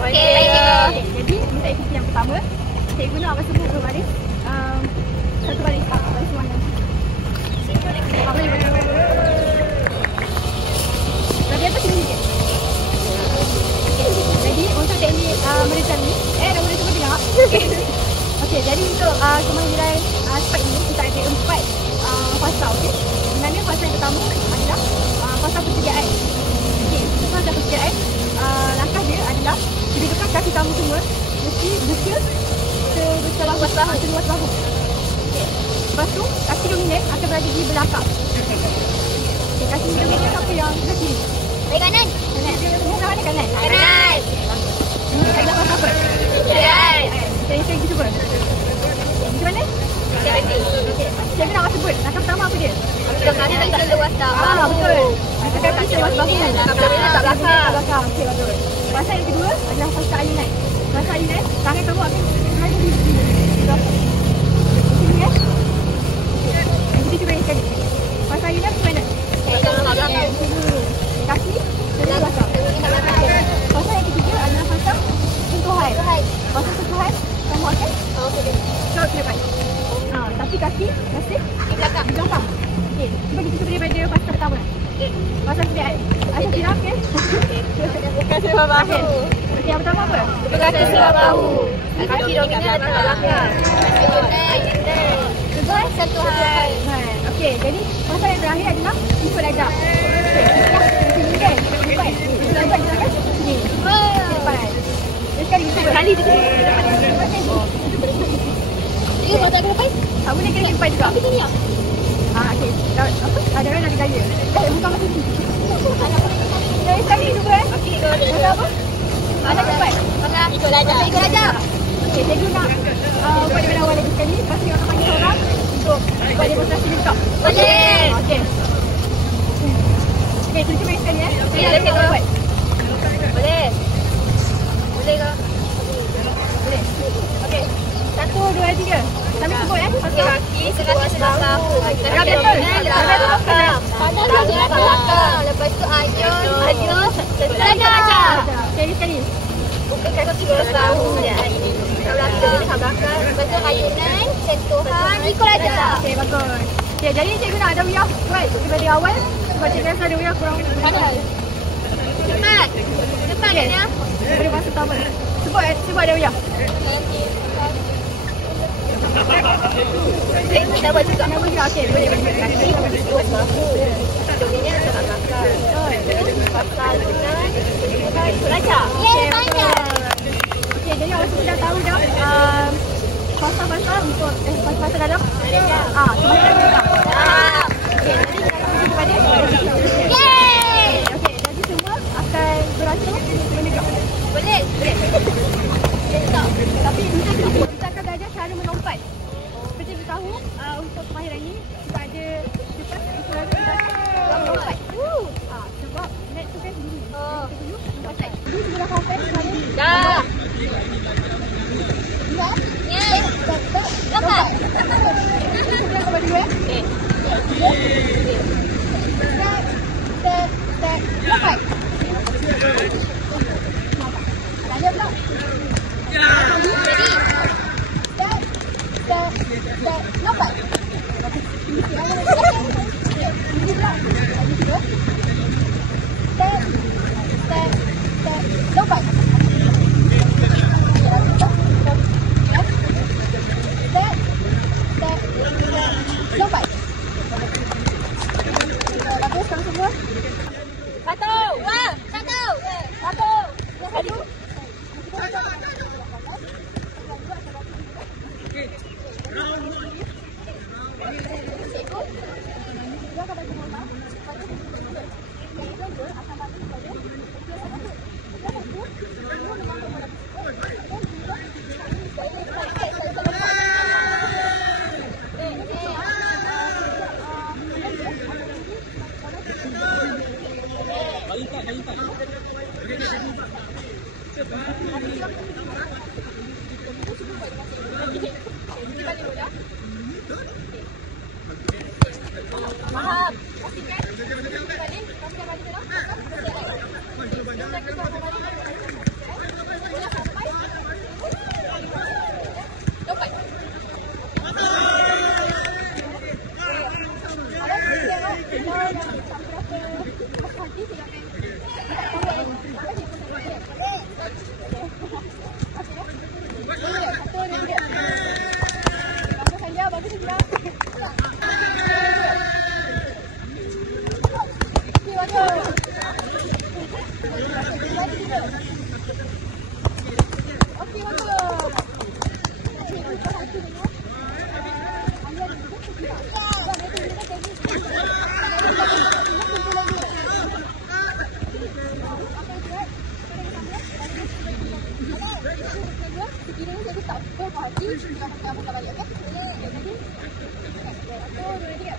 Okey. Jadi untuk aktiviti yang pertama, cikgu nak apa semua berbaris. Satu baris, baris mana? Bagi apa sini sikit? Jadi untuk teknik merencana ni, nombor dia cuba dengar. Okey, jadi untuk kemahiran spike ini kita ada 4 fasa, okey. Sebenarnya fasa yang pertama adalah fasa persediaan. Okey, fasa persediaan, langkah dia adalah kedudukan kaki kamu semua mesti buka seluas bahu. Okey. Lepas tu kaki dominan akan berada di belakang. Okey, kaki dominan apa yang sebelah kiri? Kanan. Kanan. Kanan. Ini adalah fasa apa? Kanan. Saya cuba. Macam mana? Okey. Saya nak sebut. Langkah pertama apa dia? Kaki seluas bahu. Betul. Kaki seluas bahu. Tak belakang. Okey, betul. Fasa yang kedua adalah fasa ayunan. Fasa ayunan, tangan kamu akan berada di sini. Sini ya. Kita cuba yang sekali. Fasa ayunan macam mana? Kaki dari belakang. Fasa yang ketiga adalah fasa sentuhan. Fasa sentuhan, kamu akan short ke depan. Tapi kaki masih di belakang. Okey, cuba kita cuba daripada fasa pertama. Fasa sediaan. Asal siram ya? Bukan seluar bahu. Okey, yang pertama apa? Kaki seluar bahu. Kaki dominan atas belakang. Ayunan. Kedua sentuhan. Okey, jadi fasa yang terakhir adalah ikut ajar. Okey, sini kan? Depan. Depan kan? Sini. Depan. Sekali je. Ini buat tak depan? Tak boleh kena depan juga. Tapi sini ya? Okey. Apa? Ada orang nak gaya. Bukan macam ni. Jadi sekali cuba Okey, Ada apa? Ada cepat. ikut aja. Okey, cikgu nak buat daripada awal lagi sekali. Lepas tu orang panggil orang untuk buat demonstrasi ni juga. Boleh. Okey. Okey, kita cuba sekali ya. Boleh, cikgu. Boleh ke? Boleh. Okey. 1, 2, 3. Sambil sebut ya. Okey, kaki seluas bahu. Kaki betul. belakang. Lepas tu ayun. Sekali. Buka kaki seluas bahu. Belakang. Lepas tu ayunan, sentuhan, ikut aja. Okey, bagus. Okey, jadi cikgu nak ada wiyah buat daripada awal. Sebab cikgu rasa ada wiyah kurang Cepat ya. daripada masa pertama. Sebut ada wiyah. Kita buat juga. Nama juga. Okey, boleh. Kaki seluas bahu. Dominan atas belakang. Pasal benar. Ikut aja. Okey, jadi awak semua dah tahu dah fasa-fasa untuk fasa dalam. Okey, nanti kita akan kepada okey, jadi semua akan beratur menegak. Boleh. Tapi kita akan belajar cara melompat. Seperti kita tahu untuk kemahiran ni kita ada cepat kita melompat. Sebab net tu kan dulu. Dulu lompat. Dulu sudah sampai sekarang. Dah. Lompat. Kita buat dulu Okey. Lompat. Tanya pula. Lompat. Lompat. Lompat. Bagus sekarang semua. Satu. Satu. Faham. Sekiranya saya tak puas hati, kita akan buka balik, okey? Jadi, satu, dua, tiga.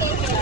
Okay.